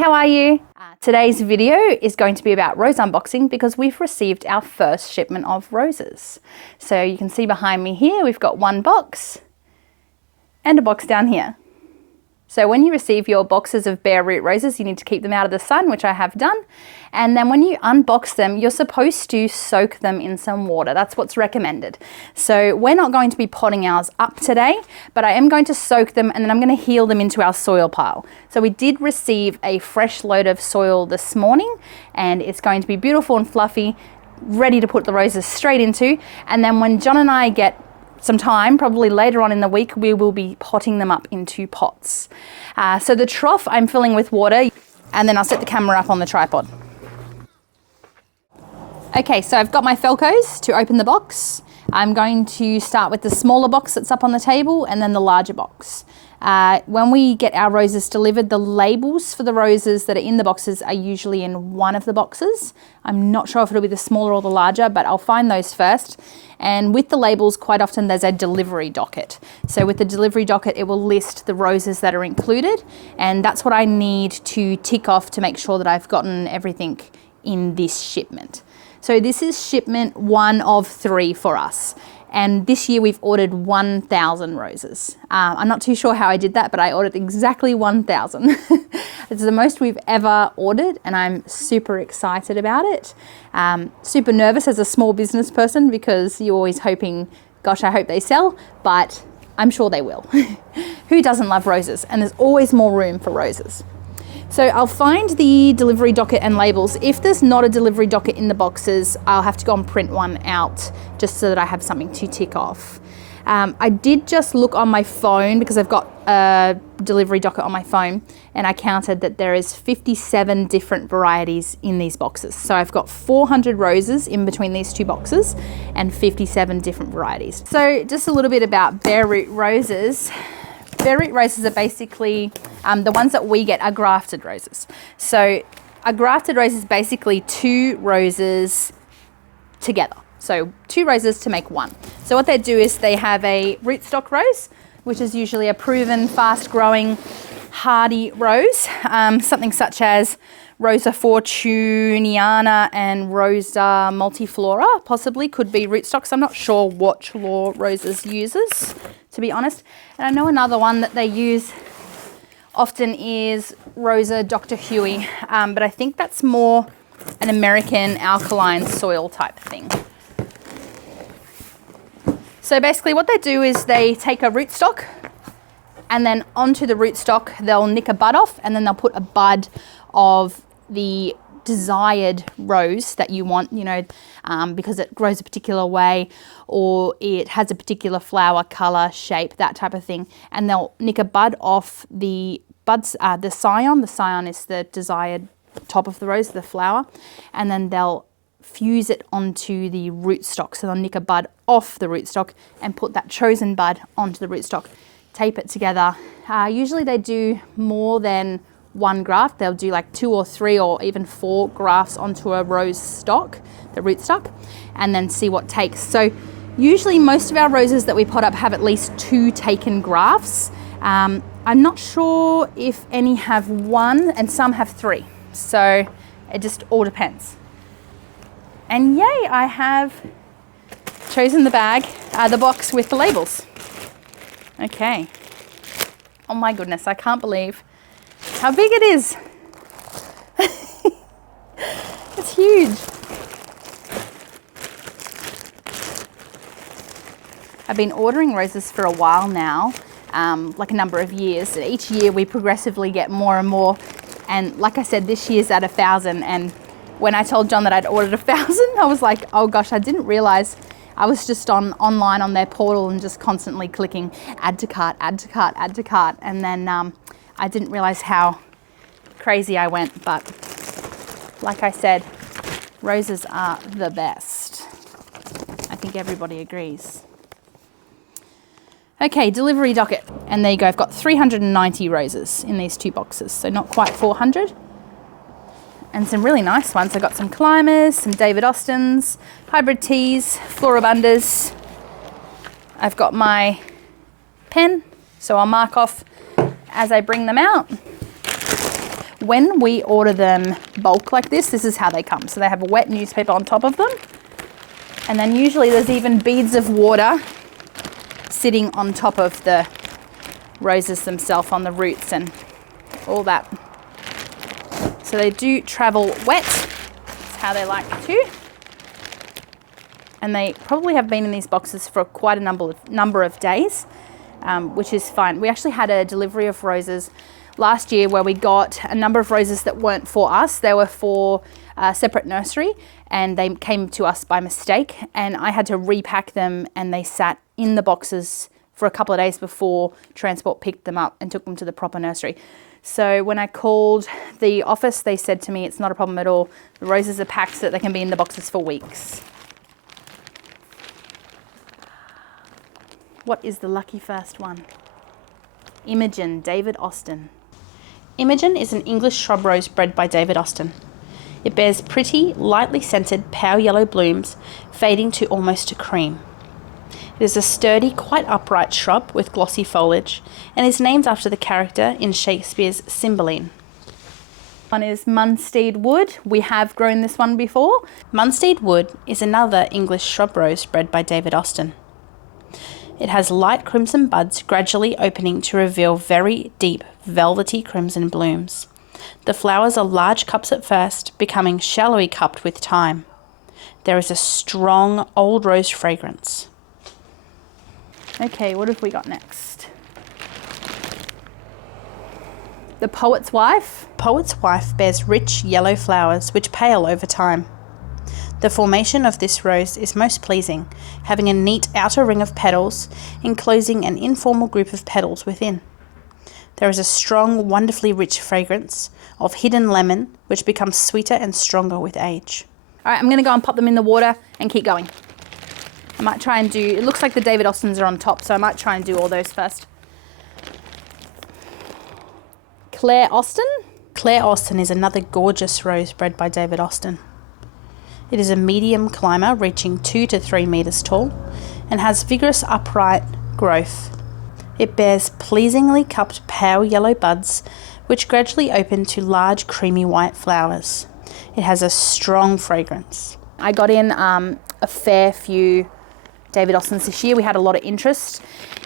how are you? Today's video is going to be about rose unboxing because we've received our first shipment of roses. So you can see behind me here, we've got one box and a box down here. So when you receive your boxes of bare root roses, you need to keep them out of the sun, which I have done. And then when you unbox them, you're supposed to soak them in some water. That's what's recommended. So we're not going to be potting ours up today, but I am going to soak them and then I'm going to heal them into our soil pile. So we did receive a fresh load of soil this morning and it's going to be beautiful and fluffy, ready to put the roses straight into. And then when John and I get some time, probably later on in the week, we will be potting them up into pots. So the trough I'm filling with water and then I'll set the camera up on the tripod. Okay, so I've got my Felcos to open the box. I'm going to start with the smaller box that's up on the table and then the larger box. When we get our roses delivered, the labels for the roses that are in the boxes are usually in one of the boxes. I'm not sure if it'll be the smaller or the larger, but I'll find those first. And with the labels, quite often there's a delivery docket. So with the delivery docket, it will list the roses that are included. And that's what I need to tick off to make sure that I've gotten everything in this shipment. So this is shipment 1 of 3 for us. And this year we've ordered 1,000 roses. I'm not too sure how I did that, but I ordered exactly 1,000. It's the most we've ever ordered and I'm super excited about it. Super nervous as a small business person because you're always hoping, gosh, I hope they sell, but I'm sure they will. Who doesn't love roses? And there's always more room for roses. So I'll find the delivery docket and labels. If there's not a delivery docket in the boxes, I'll have to go and print one out just so that I have something to tick off. I did just look on my phone because I've got a delivery docket on my phone and I counted that there is 57 different varieties in these boxes. So I've got 400 roses in between these two boxes and 57 different varieties. So just a little bit about bare root roses. Bare root roses are basically, the ones that we get are grafted roses. So a grafted rose is basically 2 roses together. So 2 roses to make one. So what they do is they have a rootstock rose, which is usually a proven, fast-growing, hardy rose. Something such as Rosa fortuniana and Rosa multiflora possibly could be rootstocks. I'm not sure what Law Roses uses, to be honest. And I know another one that they use often is Rosa Dr. Huey, but I think that's more an American alkaline soil type thing. So basically what they do is they take a rootstock and then onto the rootstock they'll nick a bud off and then they'll put a bud of the desired rose that you want, you know, because it grows a particular way or it has a particular flower color, shape, that type of thing. And they'll nick a bud off the buds, the scion. The scion is the desired top of the rose, the flower. And then they'll fuse it onto the rootstock. So they'll nick a bud off the rootstock and put that chosen bud onto the rootstock, tape it together. Usually they do more than one graft. They'll do like 2 or 3 or even 4 grafts onto a rose stock, the rootstock, and then see what takes. So usually most of our roses that we pot up have at least 2 taken grafts. I'm not sure if any have 1 and some have 3. So it just all depends. And yay, I have chosen the bag, the box with the labels. Okay. Oh my goodness, I can't believe how big it is. It's huge. I've been ordering roses for a while now, like a number of years. Each year we progressively get more and more. And like I said, this year's at 1,000. And when I told John that I'd ordered 1,000, I was like, oh gosh, I didn't realize. I was just online on their portal and just constantly clicking add to cart, add to cart, add to cart. And then I didn't realize how crazy I went. But like I said, roses are the best. I think everybody agrees. Okay, delivery docket. And there you go, I've got 390 roses in these 2 boxes, so not quite 400. And some really nice ones. I've got some climbers, some David Austins, hybrid teas, Floribundas. I've got my pen, so I'll mark off as I bring them out. When we order them bulk like this is how they come. So they have a wet newspaper on top of them. And then usually there's even beads of water sitting on top of the roses themselves, on the roots and all that. So they do travel wet. That's how they like to. And they probably have been in these boxes for quite a number of days, which is fine. We actually had a delivery of roses last year where we got a number of roses that weren't for us. They were for a separate nursery, and they came to us by mistake, and I had to repack them, and they sat in the boxes for a couple of days before transport picked them up and took them to the proper nursery. So when I called the office, they said to me, it's not a problem at all. The roses are packed so that they can be in the boxes for weeks. What is the lucky first one? Imogen, David Austin. Imogen is an English shrub rose bred by David Austin. It bears pretty, lightly scented, pale yellow blooms, fading to almost a cream. It is a sturdy, quite upright shrub with glossy foliage, and is named after the character in Shakespeare's Cymbeline. One is Munstead Wood. We have grown this one before. Munstead Wood is another English shrub rose bred by David Austin. It has light crimson buds gradually opening to reveal very deep, velvety crimson blooms. The flowers are large cups at first, becoming shallowy cupped with time. There is a strong old rose fragrance. Okay, what have we got next? The Poet's Wife. Poet's Wife bears rich yellow flowers which pale over time. The formation of this rose is most pleasing, having a neat outer ring of petals, enclosing an informal group of petals within. There is a strong, wonderfully rich fragrance of hidden lemon, which becomes sweeter and stronger with age. All right, I'm going to go and pop them in the water and keep going. I might try and do, it looks like the David Austins are on top, so I might try and do all those first. Claire Austin. Claire Austin is another gorgeous rose bred by David Austin. It is a medium climber reaching 2 to 3 meters tall and has vigorous upright growth. It bears pleasingly cupped pale yellow buds which gradually open to large creamy white flowers. It has a strong fragrance. I got in a fair few David Austins this year. We had a lot of interest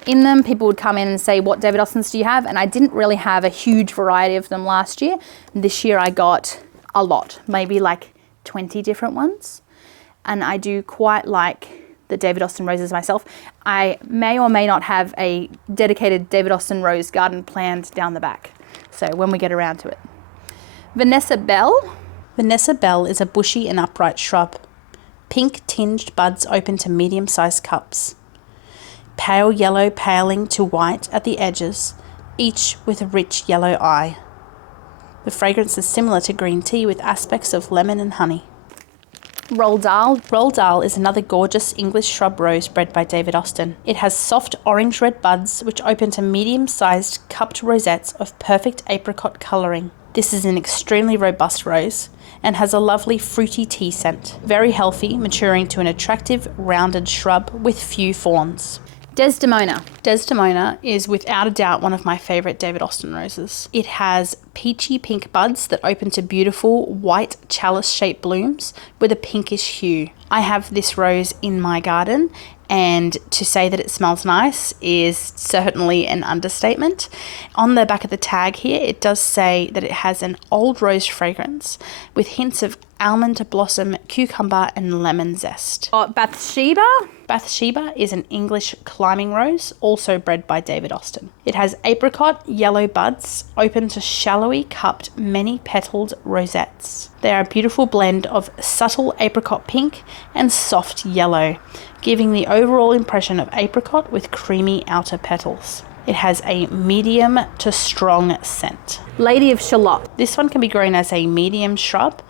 in them. People would come in and say, what David Austins do you have? And I didn't really have a huge variety of them last year. This year I got a lot, maybe like 20 different ones, and I do quite like the David Austin roses myself. I may or may not have a dedicated David Austin rose garden planned down the back, so when we get around to it. Vanessa Bell. Vanessa Bell is a bushy and upright shrub. Pink tinged buds open to medium-sized cups. Pale yellow paling to white at the edges, each with a rich yellow eye. The fragrance is similar to green tea with aspects of lemon and honey. Roald Dahl. Roald Dahl is another gorgeous English shrub rose bred by David Austin. It has soft orange-red buds which open to medium-sized cupped rosettes of perfect apricot colouring. This is an extremely robust rose and has a lovely fruity tea scent. Very healthy, maturing to an attractive rounded shrub with few thorns. Desdemona. Desdemona is without a doubt one of my favourite David Austin roses. It has peachy pink buds that open to beautiful white chalice-shaped blooms with a pinkish hue. I have this rose in my garden, and to say that it smells nice is certainly an understatement. On the back of the tag here, it does say that it has an old rose fragrance with hints of almond blossom, cucumber and lemon zest. Bathsheba. Bathsheba is an English climbing rose, also bred by David Austin. It has apricot yellow buds open to shallowy cupped many petaled rosettes. They are a beautiful blend of subtle apricot pink and soft yellow, giving the overall impression of apricot with creamy outer petals. It has a medium to strong scent. Lady of Shalott. This one can be grown as a medium shrub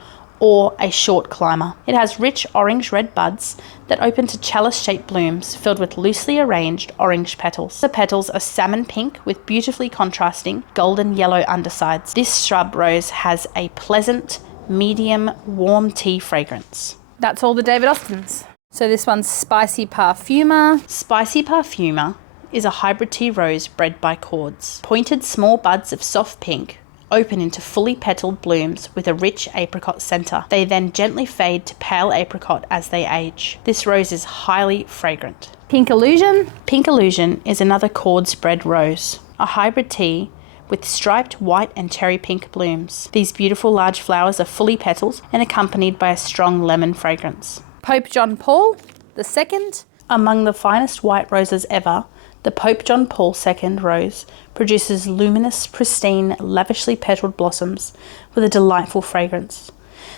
or a short climber. It has rich orange-red buds that open to chalice-shaped blooms filled with loosely arranged orange petals. The petals are salmon pink with beautifully contrasting golden yellow undersides. This shrub rose has a pleasant, medium, warm tea fragrance. That's all the David Austins. So this one's Spicy Parfumer. Spicy Parfumer is a hybrid tea rose bred by Cords. Pointed small buds of soft pink open into fully petaled blooms with a rich apricot centre. They then gently fade to pale apricot as they age. This rose is highly fragrant. Pink Illusion. Pink Illusion is another cord spread rose, a hybrid tea with striped white and cherry pink blooms. These beautiful large flowers are fully petaled and accompanied by a strong lemon fragrance. Pope John Paul II. Among the finest white roses ever, the Pope John Paul II rose produces luminous, pristine, lavishly petaled blossoms with a delightful fragrance.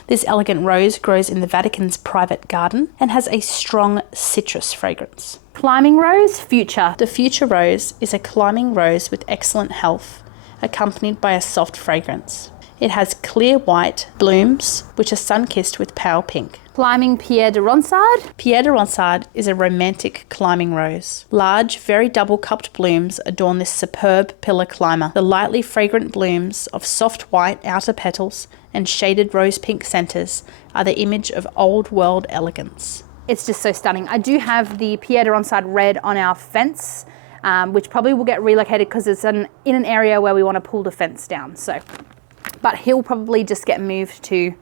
This elegant rose grows in the Vatican's private garden and has a strong citrus fragrance. Climbing Rose Future. The Future Rose is a climbing rose with excellent health, accompanied by a soft fragrance. It has clear white blooms, which are sun-kissed with pale pink. Climbing Pierre de Ronsard. Pierre de Ronsard is a romantic climbing rose. Large, very double-cupped blooms adorn this superb pillar climber. The lightly fragrant blooms of soft white outer petals and shaded rose-pink centres are the image of old-world elegance. It's just so stunning. I do have the Pierre de Ronsard red on our fence, which probably will get relocated because it's in an area where we want to pull the fence down. So, but he'll probably just get moved to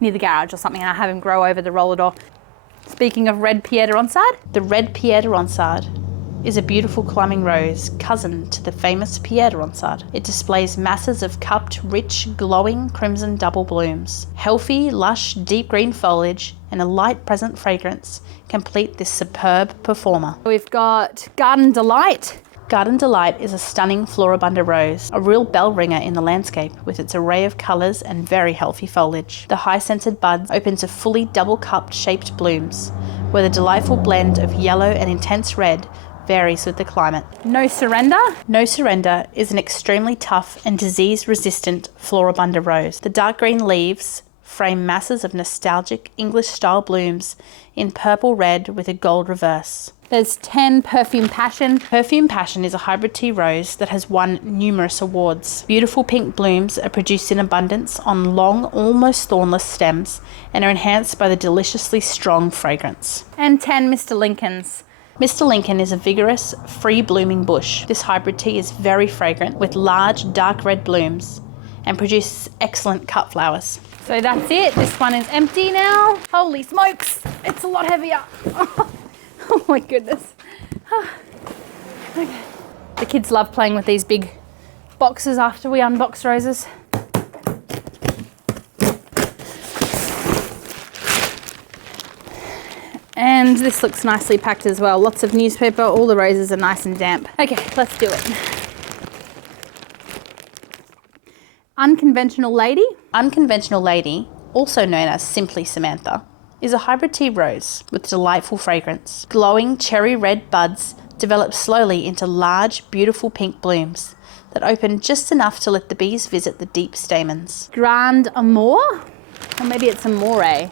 near the garage or something, and I have him grow over the roller door. Speaking of red Pierre de Ronsard. The red Pierre de Ronsard is a beautiful climbing rose, cousin to the famous Pierre de Ronsard. It displays masses of cupped, rich, glowing crimson double blooms. Healthy, lush, deep green foliage and a light present fragrance complete this superb performer. We've got Garden Delight. Garden Delight is a stunning Floribunda rose, a real bell ringer in the landscape with its array of colours and very healthy foliage. The high-scented buds open to fully double-cupped shaped blooms, where the delightful blend of yellow and intense red varies with the climate. No Surrender. No Surrender is an extremely tough and disease-resistant Floribunda rose. The dark green leaves frame masses of nostalgic English-style blooms in purple-red with a gold reverse. There's 10 Perfumed Passion. Perfumed Passion is a hybrid tea rose that has won numerous awards. Beautiful pink blooms are produced in abundance on long, almost thornless stems and are enhanced by the deliciously strong fragrance. And 10 Mr. Lincolns. Mr. Lincoln is a vigorous, free-blooming bush. This hybrid tea is very fragrant with large, dark red blooms and produces excellent cut flowers. So that's it. This one is empty now. Holy smokes, it's a lot heavier. Oh my goodness. Okay. The kids love playing with these big boxes after we unbox roses. And this looks nicely packed as well. Lots of newspaper, all the roses are nice and damp. Okay, let's do it. Unconventional Lady. Unconventional Lady, also known as simply Samantha, is a hybrid tea rose with delightful fragrance. Glowing cherry red buds develop slowly into large, beautiful pink blooms that open just enough to let the bees visit the deep stamens. Grand Amour, or maybe it's Amore.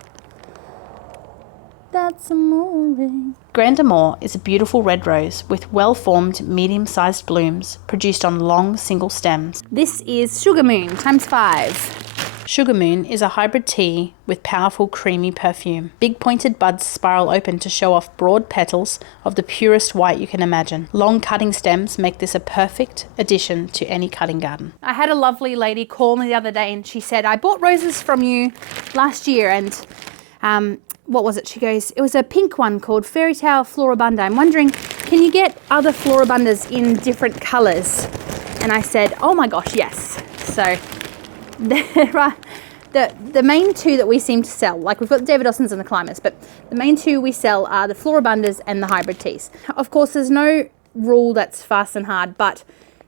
That's Amore. Grand Amour is a beautiful red rose with well-formed, medium-sized blooms produced on long, single stems. This is Sugar Moon ×5. Sugar Moon is a hybrid tea with powerful creamy perfume. Big pointed buds spiral open to show off broad petals of the purest white you can imagine. Long cutting stems make this a perfect addition to any cutting garden. I had a lovely lady call me the other day and she said, I bought roses from you last year and what was it? She goes, it was a pink one called Fairy Tale Floribunda. I'm wondering, can you get other Floribundas in different colours? And I said, oh my gosh, yes. So there are the main two that we seem to sell, like we've got the David Austin's and the Climbers, but the main two we sell are the Floribundas and the hybrid teas. Of course, there's no rule that's fast and hard, but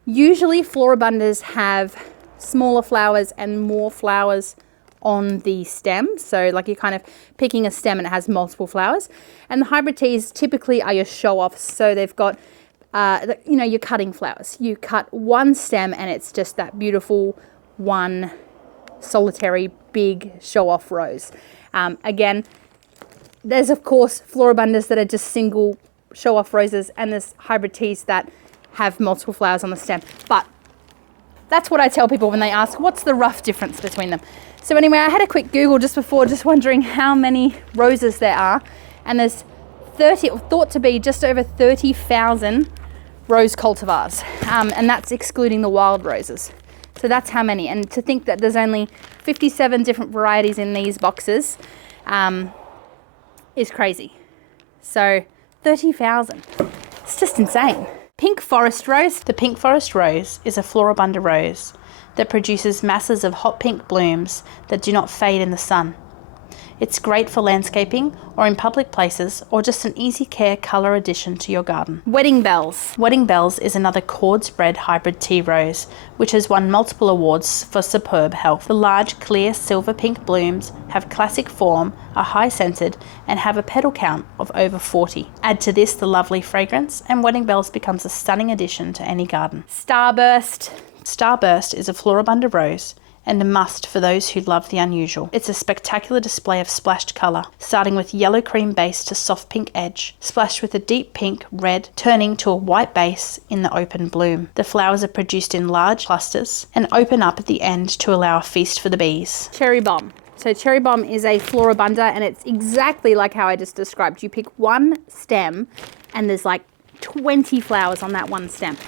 usually Floribundas have smaller flowers and more flowers on the stem. So like you're kind of picking a stem and it has multiple flowers. And the hybrid teas typically are your show-offs. So they've got, you're cutting flowers. You cut one stem and it's just that beautiful one solitary big show-off rose. Again, there's of course Floribundas that are just single show-off roses, and there's hybrid teas that have multiple flowers on the stem. But that's what I tell people when they ask, what's the rough difference between them? So anyway, I had a quick Google just before, just wondering how many roses there are, and there's thought to be just over 30,000 rose cultivars, and that's excluding the wild roses. So that's how many. And to think that there's only 57 different varieties in these boxes is crazy. So 30,000. It's just insane. Pink forest rose. The pink forest rose is a Floribunda rose that produces masses of hot pink blooms that do not fade in the sun. It's great for landscaping or in public places, or just an easy care colour addition to your garden. Wedding bells. Wedding bells is another cords-bred hybrid tea rose, which has won multiple awards for superb health. The large, clear, silver pink blooms have classic form, are high-scented, and have a petal count of over 40. Add to this the lovely fragrance, and wedding bells becomes a stunning addition to any garden. Starburst. Starburst is a Floribunda rose and a must for those who love the unusual. It's a spectacular display of splashed colour, starting with yellow cream base to soft pink edge, splashed with a deep pink red, turning to a white base in the open bloom. The flowers are produced in large clusters and open up at the end to allow a feast for the bees. Cherry bomb. So cherry bomb is a Floribunda, and it's exactly like how I just described. You pick one stem and there's like 20 flowers on that one stem.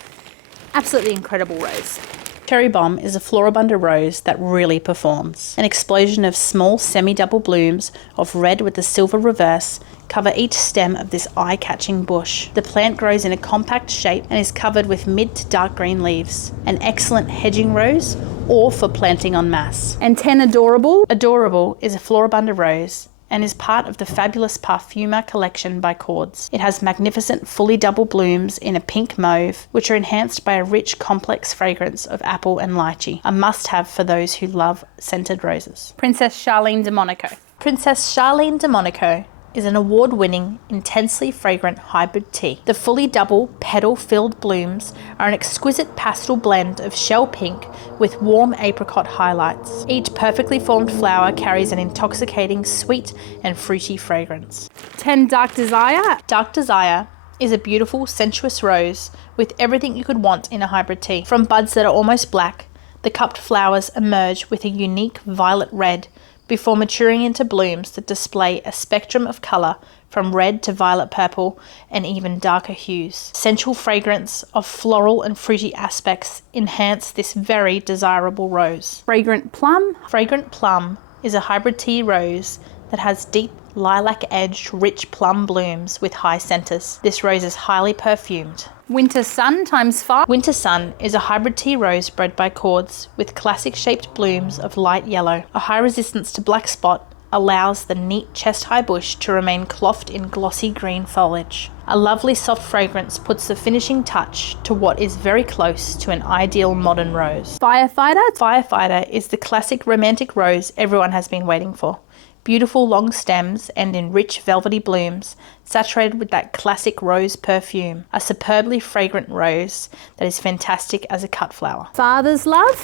Absolutely incredible rose. Cherry Bomb is a Floribunda rose that really performs. An explosion of small semi-double blooms of red with a silver reverse cover each stem of this eye-catching bush. The plant grows in a compact shape and is covered with mid to dark green leaves. An excellent hedging rose or for planting en masse. And 10 Adorable. Adorable is a Floribunda rose and is part of the fabulous Perfumed collection by Cords. It has magnificent fully double blooms in a pink mauve, which are enhanced by a rich, complex fragrance of apple and lychee, a must-have for those who love scented roses. Princess Charlene de Monaco. Princess Charlene de Monaco is an award-winning, intensely fragrant hybrid tea. The fully double, petal-filled blooms are an exquisite pastel blend of shell pink with warm apricot highlights. Each perfectly formed flower carries an intoxicating, sweet and fruity fragrance. 10 Dark Desire. Dark Desire is a beautiful, sensuous rose with everything you could want in a hybrid tea. From buds that are almost black, the cupped flowers emerge with a unique violet red before maturing into blooms that display a spectrum of colour from red to violet purple and even darker hues. Sensual fragrance of floral and fruity aspects enhance this very desirable rose. Fragrant Plum. Fragrant Plum is a hybrid tea rose that has deep lilac-edged rich plum blooms with high centres. This rose is highly perfumed. Winter Sun ×5. Winter Sun is a hybrid tea rose bred by Cords with classic shaped blooms of light yellow. A high resistance to black spot allows the neat chest-high bush to remain clothed in glossy green foliage. A lovely soft fragrance puts the finishing touch to what is very close to an ideal modern rose. Firefighter. Firefighter is the classic romantic rose everyone has been waiting for. Beautiful long stems and in rich velvety blooms, saturated with that classic rose perfume. A superbly fragrant rose that is fantastic as a cut flower. Father's Love.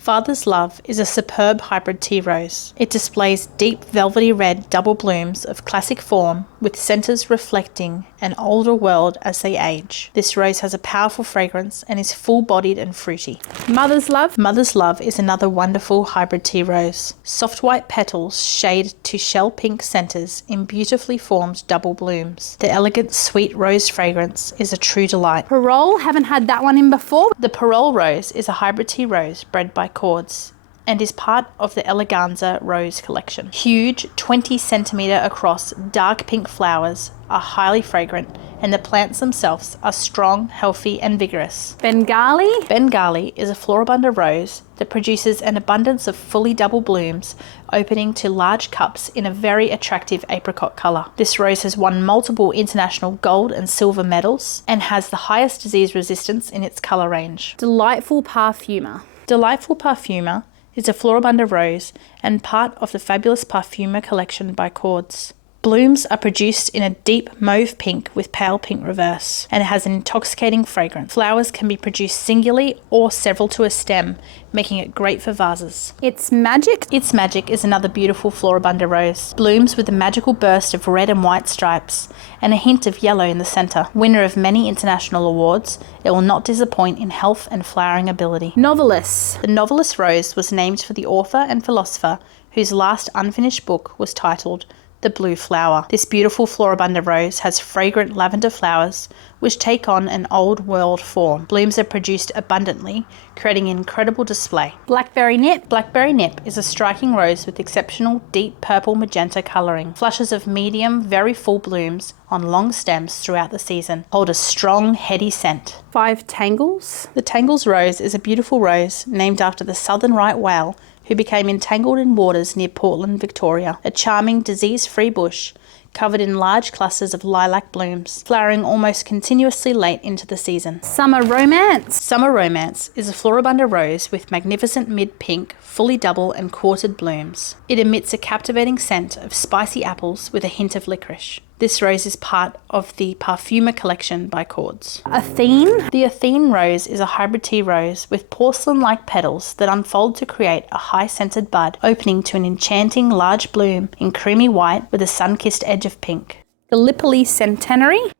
Father's Love is a superb hybrid tea rose. It displays deep velvety red double blooms of classic form with centres reflecting an older world as they age. This rose has a powerful fragrance and is full-bodied and fruity. Mother's Love. Mother's Love is another wonderful hybrid tea rose. Soft white petals shade to shell pink centres in beautifully formed double blooms. The elegant sweet rose fragrance is a true delight. Parole. Haven't had that one in before. The Parole rose is a hybrid tea rose bred by Cords and is part of the Eleganza Rose collection. Huge 20 centimetre across dark pink flowers are highly fragrant and the plants themselves are strong, healthy and vigorous. Bengali. Bengali is a Floribunda rose that produces an abundance of fully double blooms opening to large cups in a very attractive apricot colour. This rose has won multiple international gold and silver medals and has the highest disease resistance in its colour range. Delightful Parfumer. Delightful Parfumer is a Floribunda rose and part of the fabulous Perfumed collection by Cords. Blooms are produced in a deep mauve pink with pale pink reverse, and it has an intoxicating fragrance. Flowers can be produced singularly or several to a stem, making it great for vases. It's Magic. It's Magic is another beautiful Floribunda rose. Blooms with a magical burst of red and white stripes, and a hint of yellow in the centre. Winner of many international awards, it will not disappoint in health and flowering ability. Novelist. The Novelist rose was named for the author and philosopher whose last unfinished book was titled The blue flower. This beautiful Floribunda rose has fragrant lavender flowers which take on an old world form. Blooms are produced abundantly, creating an incredible display. Blackberry nip. Blackberry nip is a striking rose with exceptional deep purple magenta colouring. Flushes of medium, very full blooms on long stems throughout the season hold a strong, heady scent. 5 tangles. The Tangles rose is a beautiful rose named after the southern right whale who became entangled in waters near Portland, Victoria. A charming, disease-free bush covered in large clusters of lilac blooms, flowering almost continuously late into the season. Summer romance. Summer Romance is a Floribunda rose with magnificent mid-pink, fully double and quartered blooms. It emits a captivating scent of spicy apples with a hint of licorice. This rose is part of the Perfumed collection by Cords. Athene. The Athene rose is a hybrid tea rose with porcelain-like petals that unfold to create a high-scented bud, opening to an enchanting large bloom in creamy white with a sun-kissed edge of pink. Gallipoli centenary.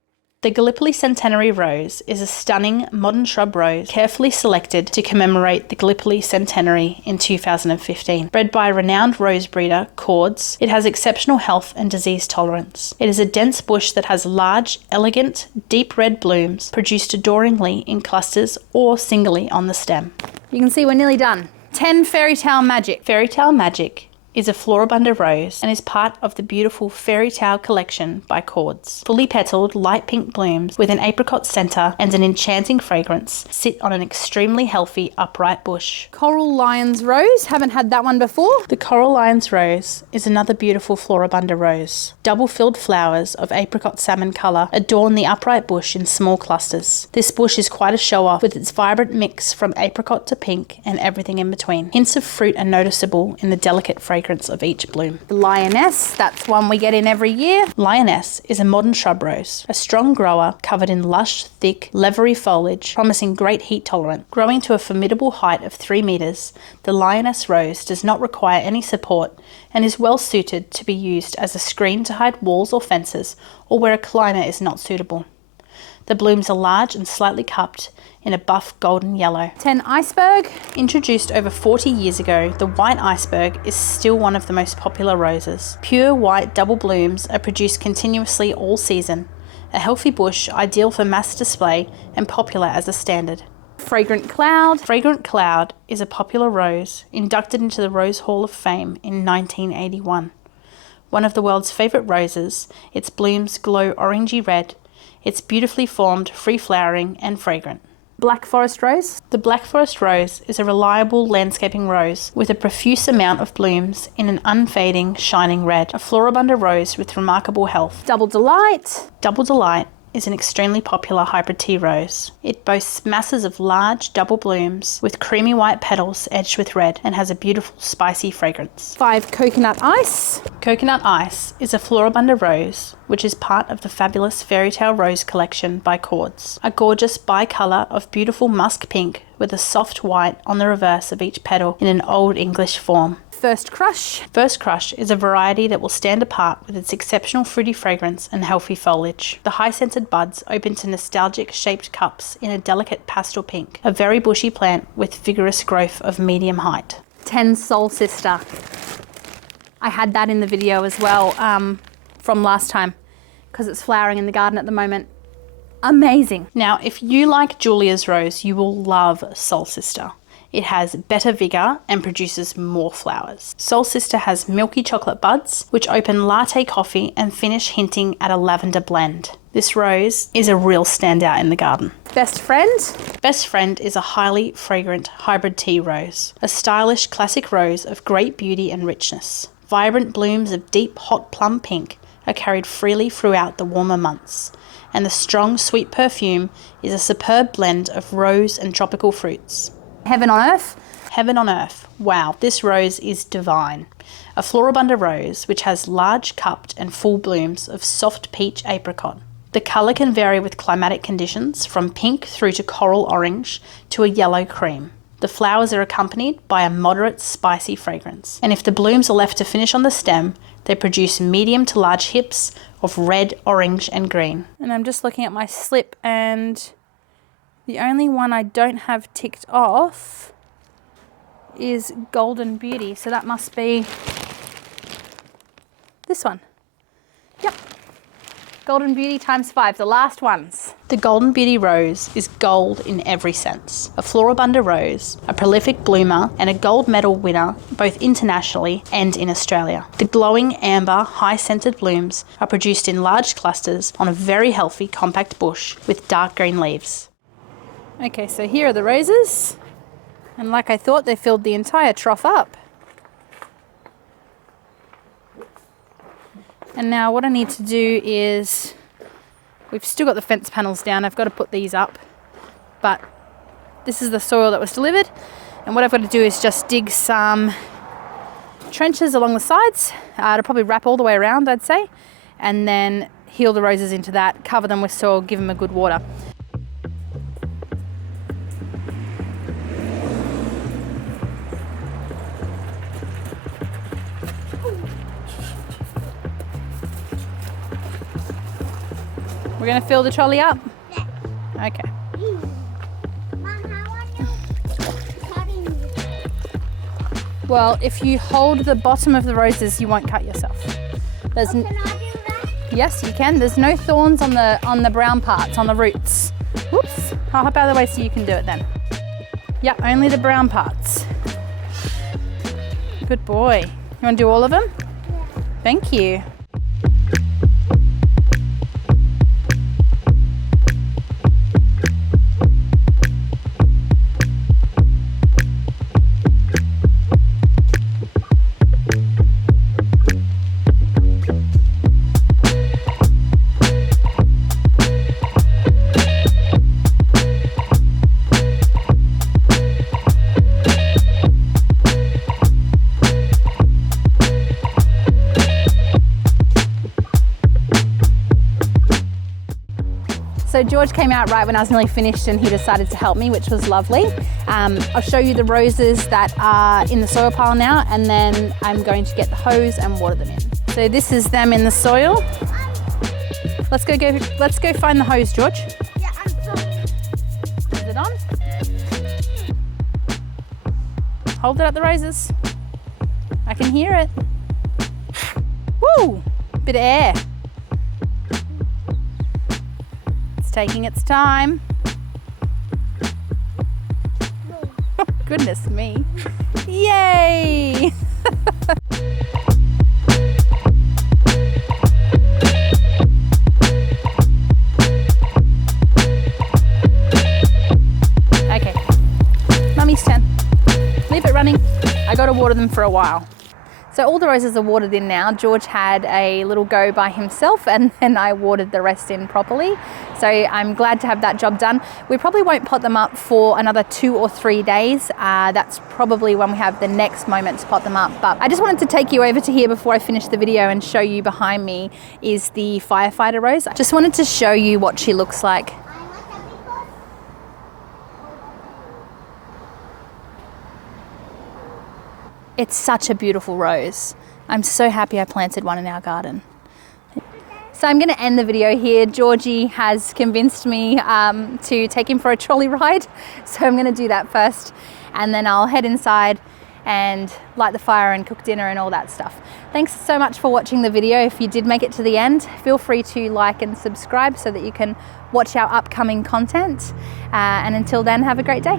The Gallipoli centenary rose is a stunning modern shrub rose carefully selected to commemorate the Gallipoli centenary in 2015. Bred by renowned rose breeder Cords, it has exceptional health and disease tolerance. It is a dense bush that has large, elegant, deep red blooms produced adoringly in clusters or singly on the stem. You can see we're nearly done. 10 Fairy Tale Magic. Fairy Tale Magic is a Floribunda rose and is part of the beautiful Fairy Tale collection by Cords. Fully petaled, light pink blooms with an apricot centre and an enchanting fragrance sit on an extremely healthy, upright bush. Coral Lion's Rose. Haven't had that one before. The Coral Lion's Rose is another beautiful Floribunda rose. Double-filled flowers of apricot salmon colour adorn the upright bush in small clusters. This bush is quite a show-off with its vibrant mix from apricot to pink and everything in between. Hints of fruit are noticeable in the delicate fragrance of each bloom. The Lioness. That's one we get in every year. Lioness is a modern shrub rose, a strong grower covered in lush, thick, leathery foliage, promising great heat tolerance. Growing to a formidable height of 3 metres, the Lioness rose does not require any support and is well suited to be used as a screen to hide walls or fences or where a climate is not suitable. The blooms are large and slightly cupped in a buff golden yellow. 10 Iceberg. Introduced over 40 years ago, the white iceberg is still one of the most popular roses. Pure white double blooms are produced continuously all season. A healthy bush ideal for mass display and popular as a standard. Fragrant Cloud. Fragrant Cloud is a popular rose inducted into the Rose Hall of Fame in 1981. One of the world's favourite roses, its blooms glow orangey red. It's beautifully formed, free-flowering and fragrant. Black Forest Rose. The Black Forest Rose is a reliable landscaping rose with a profuse amount of blooms in an unfading, shining red. A Floribunda rose with remarkable health. Double Delight. Double Delight is an extremely popular hybrid tea rose. It boasts masses of large double blooms with creamy white petals edged with red and has a beautiful spicy fragrance. 5 Coconut Ice. Coconut Ice is a Floribunda rose which is part of the fabulous Fairy Tale Rose collection by Cords. A gorgeous bicolour of beautiful musk pink with a soft white on the reverse of each petal in an Old English form. First Crush. First Crush is a variety that will stand apart with its exceptional fruity fragrance and healthy foliage. The high-scented buds open to nostalgic-shaped cups in a delicate pastel pink, a very bushy plant with vigorous growth of medium height. 10 Soul Sister. I had that in the video as well from last time because it's flowering in the garden at the moment. Amazing. Now, if you like Julia's Rose, you will love Soul Sister. It has better vigour and produces more flowers. Soul Sister has milky chocolate buds, which open latte coffee and finish hinting at a lavender blend. This rose is a real standout in the garden. Best Friend. Best Friend is a highly fragrant hybrid tea rose, a stylish classic rose of great beauty and richness. Vibrant blooms of deep hot plum pink are carried freely throughout the warmer months, and the strong sweet perfume is a superb blend of rose and tropical fruits. Heaven on Earth. Heaven on Earth. Wow, this rose is divine. A Floribunda rose which has large cupped and full blooms of soft peach apricot. The colour can vary with climatic conditions from pink through to coral orange to a yellow cream. The flowers are accompanied by a moderate spicy fragrance, and if the blooms are left to finish on the stem, they produce medium to large hips of red, orange and green. And I'm just looking at my slip and the only one I don't have ticked off is Golden Beauty, so that must be this one. Yep. Golden Beauty ×5, the last ones. The Golden Beauty rose is gold in every sense. A Floribunda rose, a prolific bloomer, and a gold medal winner both internationally and in Australia. The glowing amber, high-scented blooms are produced in large clusters on a very healthy, compact bush with dark green leaves. Okay, so here are the roses. And like I thought, they filled the entire trough up. And now what I need to do is, we've still got the fence panels down, I've got to put these up, but this is the soil that was delivered, and what I've got to do is just dig some trenches along the sides to probably wrap all the way around, I'd say, and then heal the roses into that, cover them with soil, give them a good water. We're going to fill the trolley up? Yeah. Okay. Mom, how are you cutting? Well, if you hold the bottom of the roses, you won't cut yourself. There's Can I do that? Yes, you can. There's no thorns on the brown parts, on the roots. Whoops. I'll hop out of the way so you can do it then. Yeah, only the brown parts. Good boy. You want to do all of them? Yeah. Thank you. So George came out right when I was nearly finished and he decided to help me, which was lovely. I'll show you the roses that are in the soil pile now, and then I'm going to get the hose and water them in. So this is them in the soil. Let's go find the hose, George. Yeah, I'm sorry. Is it on? Hold it up the roses. I can hear it. Woo! Bit of air. It's taking its time. Goodness me. Yay! Okay, Mummy's turn. Leave it running. I gotta water them for a while. So all the roses are watered in now. George had a little go by himself and then I watered the rest in properly. So I'm glad to have that job done. We probably won't pot them up for another 2 or 3 days. That's probably when we have the next moment to pot them up. But I just wanted to take you over to here before I finish the video and show you behind me is the firefighter rose. I just wanted to show you what she looks like. It's such a beautiful rose. I'm so happy I planted one in our garden. So I'm going to end the video here. Georgie has convinced me to take him for a trolley ride. So I'm going to do that first and then I'll head inside and light the fire and cook dinner and all that stuff. Thanks so much for watching the video. If you did make it to the end, feel free to like and subscribe so that you can watch our upcoming content. And until then, have a great day.